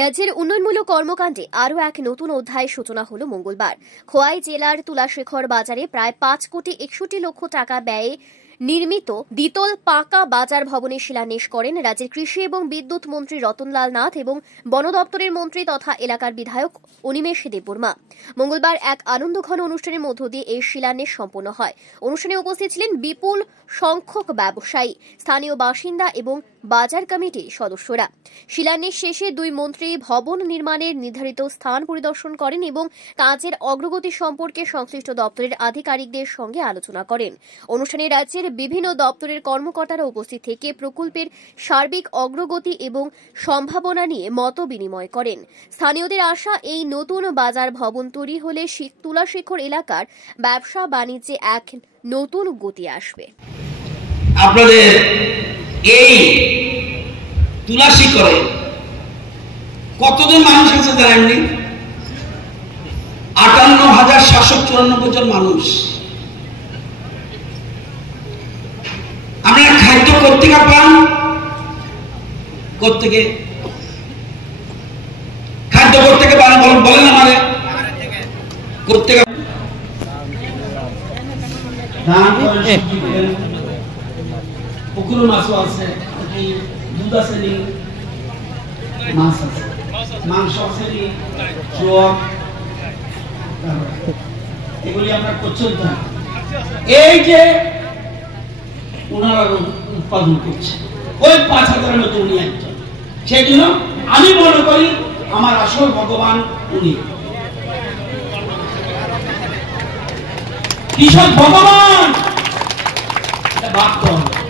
রাজ্যের উন্নয়নমূলক কর্মকাণ্ডে আরও এক নতুন অধ্যায়ের সূচনা হল মঙ্গলবার। খোয়াই জেলার তুলাশেখর বাজারে প্রায় 5,61,00,000 টাকা ব্যয়ে নির্মিত দ্বিতল পাকা বাজার ভবনের শিলান্যাস করেন রাজ্যের কৃষি এবং বিদ্যুৎ মন্ত্রী রতনলাল নাথ এবং বন দপ্তরের মন্ত্রী তথা এলাকার বিধায়ক অনিমেষ দেববর্মা। মঙ্গলবার এক আনন্দঘন অনুষ্ঠানের মধ্য দিয়ে এই শিলান্যাস সম্পন্ন হয়। অনুষ্ঠানে উপস্থিত ছিলেন বিপুল সংখ্যক ব্যবসায়ী, স্থানীয় বাসিন্দা এবং বাজার কমিটির সদস্যরা। শিলান্যাস শেষে দুই মন্ত্রী ভবন নির্মাণের নির্ধারিত স্থান পরিদর্শন করেন এবং কাজের অগ্রগতি সম্পর্কে সংশ্লিষ্ট দপ্তরের আধিকারিকদের সঙ্গে আলোচনা করেন। অনুষ্ঠানে রাজ্যের বিভিন্ন দপ্তরের কর্মকর্তারা উপস্থিত থেকে প্রকল্পের সার্বিক অগ্রগতি এবং সম্ভাবনা নিয়ে মত বিনিময় করেন। স্থানীয়দের আশা, এই নতুন বাজার ভবন তৈরি হলে তুলাশেখর এলাকার ব্যবসা বাণিজ্যে এক নতুন গতি আসবে। আপনাদের এই তুলাশেখরে কতজন মানুষ আছে জানেননি? 58,794 জন মানুষ। আপনারা খাদ্য কোত্থেকে পান? কোত্থেকে খাদ্য কোত্থেকে পান বলেন আমাদের? কোত্থেকে? পুকুর মাছও আছে, দুধ আছে, মাছ আছে, মাংস আছে, চোখ, এগুলি আমরা করছি। এই যে ওনারা উৎপাদন করছে, ওই 5,000-এর মতো উনি একজন। সেই জন্য আমি মনে করি আমার আসল ভগবান উনি, কৃষক ভগবান। ভাবতে হবে।